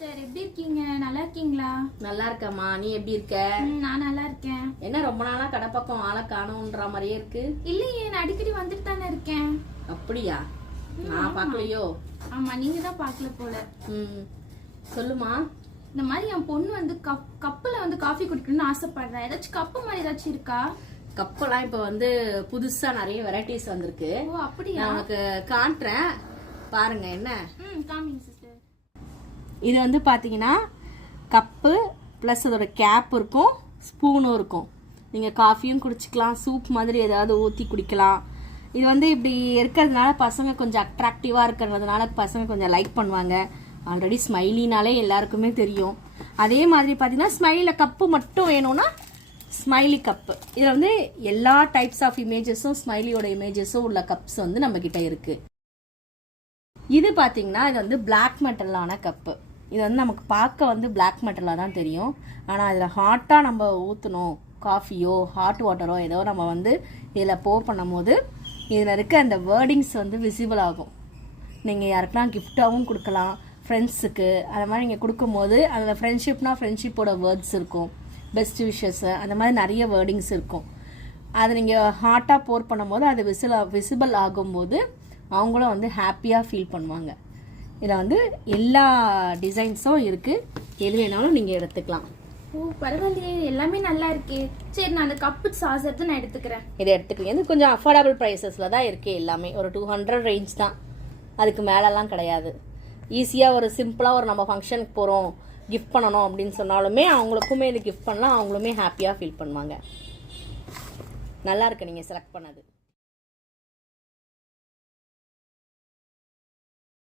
Sister, எப்படி இருக்கீங்க? நல்லா இருக்கீங்களா? நல்லா இருக்கம்மா, நீ எப்படி இருக்க? நான் நல்லா இருக்கேன். என்ன ரொம்ப நாளா கடை பக்கம் ஆளை காணோன்ற மாதிரியே இருக்கு? இல்லையே, நான் அடிக்கடி வந்துட்டு தானே இருக்கேன். அப்படியா? நான் பார்க்கலையோ? ஆமா, நீங்க தான் பார்க்கல போல. சொல்லுமா. இந்த மாதிரி என் பொண்ணு வந்து கப்புல வந்து காஃபி குடிக்கணும்னு ஆசைப்படுறேன். ஏதாச்சும் கப்பு மாதிரி ஏதாச்சும் இருக்கா? கப்பெல்லாம் இப்ப வந்து புதுசா நிறைய வெரைட்டிஸ் வந்திருக்கு. ஓ அப்படியா? நான் உனக்கு காட்டுறேன் பாருங்க. என்ன காமிங்க சிஸ்டர். இது வந்து பாத்தீங்கன்னா கப்பு பிளஸ் அதோட கேப் இருக்கும், ஸ்பூனும் இருக்கும். நீங்க காஃபியும் குடிச்சுக்கலாம், சூப் மாதிரி ஏதாவது ஊற்றி குடிக்கலாம். இது வந்து இப்படி இருக்கிறதுனால பசங்க கொஞ்சம் அட்ராக்டிவா இருக்கிறதுனால பசங்க கொஞ்சம் லைக் பண்ணுவாங்க. ஆல்ரெடி ஸ்மைலினாலே எல்லாருக்குமே தெரியும். அதே மாதிரி பார்த்தீங்கன்னா ஸ்மைல கப்பு மட்டும் வேணும்னா ஸ்மைலி கப்பு. இதில் வந்து எல்லா டைப்ஸ் ஆஃப் இமேஜஸும் ஸ்மைலியோட இமேஜஸும் உள்ள கப்ஸ் வந்து நம்ம கிட்ட இருக்கு. இது பார்த்தீங்கன்னா இது வந்து பிளாக் மெட்டலான கப்பு. இது வந்து நமக்கு பார்க்க வந்து பிளாக் மெட்டலாக தான் தெரியும். ஆனால் அதில் ஹாட்டாக நம்ம ஊற்றணும், காஃபியோ ஹாட் வாட்டரோ ஏதோ நம்ம வந்து இதில் பண்ணும் போது இதில் இருக்க அந்த வேர்டிங்ஸ் வந்து விசிபிள் ஆகும். நீங்கள் யாருக்குனா கிஃப்டாகவும் கொடுக்கலாம், ஃப்ரெண்ட்ஸுக்கு. அந்த மாதிரி நீங்கள் கொடுக்கும்போது அதில் ஃப்ரெண்ட்ஷிப்னா ஃப்ரெண்ட்ஷிப்போட வேர்ட்ஸ் இருக்கும், பெஸ்ட் விஷஸ்ஸு, அந்த மாதிரி நிறைய வேர்டிங்ஸ் இருக்கும். அதை நீங்கள் ஹாட்டாக பண்ணும்போது அது விசிபிள் ஆகும்போது அவங்களும் வந்து ஹாப்பியாக ஃபீல் பண்ணுவாங்க. இதில் வந்து எல்லா டிசைன்ஸும் இருக்குது, எது வேணாலும் நீங்கள் எடுத்துக்கலாம். ஓ பரவாயில்லையே, எல்லாமே நல்லா இருக்கே. சரி, நான் அந்த கப்பு சாசத்தை நான் எடுத்துக்கிறேன். இதை எடுத்துக்கலாம். இது கொஞ்சம் அஃபோர்டபுள் ப்ரைஸஸில் தான் இருக்குது எல்லாமே. ஒரு 200 ரேஞ்ச் தான், அதுக்கு மேலெல்லாம் கிடையாது. ஈஸியாக ஒரு சிம்பிளாக ஒரு நம்ம ஃபங்க்ஷனுக்கு போகிறோம், கிஃப்ட் பண்ணணும் அப்படின்னு சொன்னாலுமே அவங்களுக்குமே இது கிஃப்ட் பண்ணலாம், அவங்களுமே ஹாப்பியாக ஃபீல் பண்ணுவாங்க. நல்லா இருக்கு நீங்கள் செலக்ட் பண்ணது.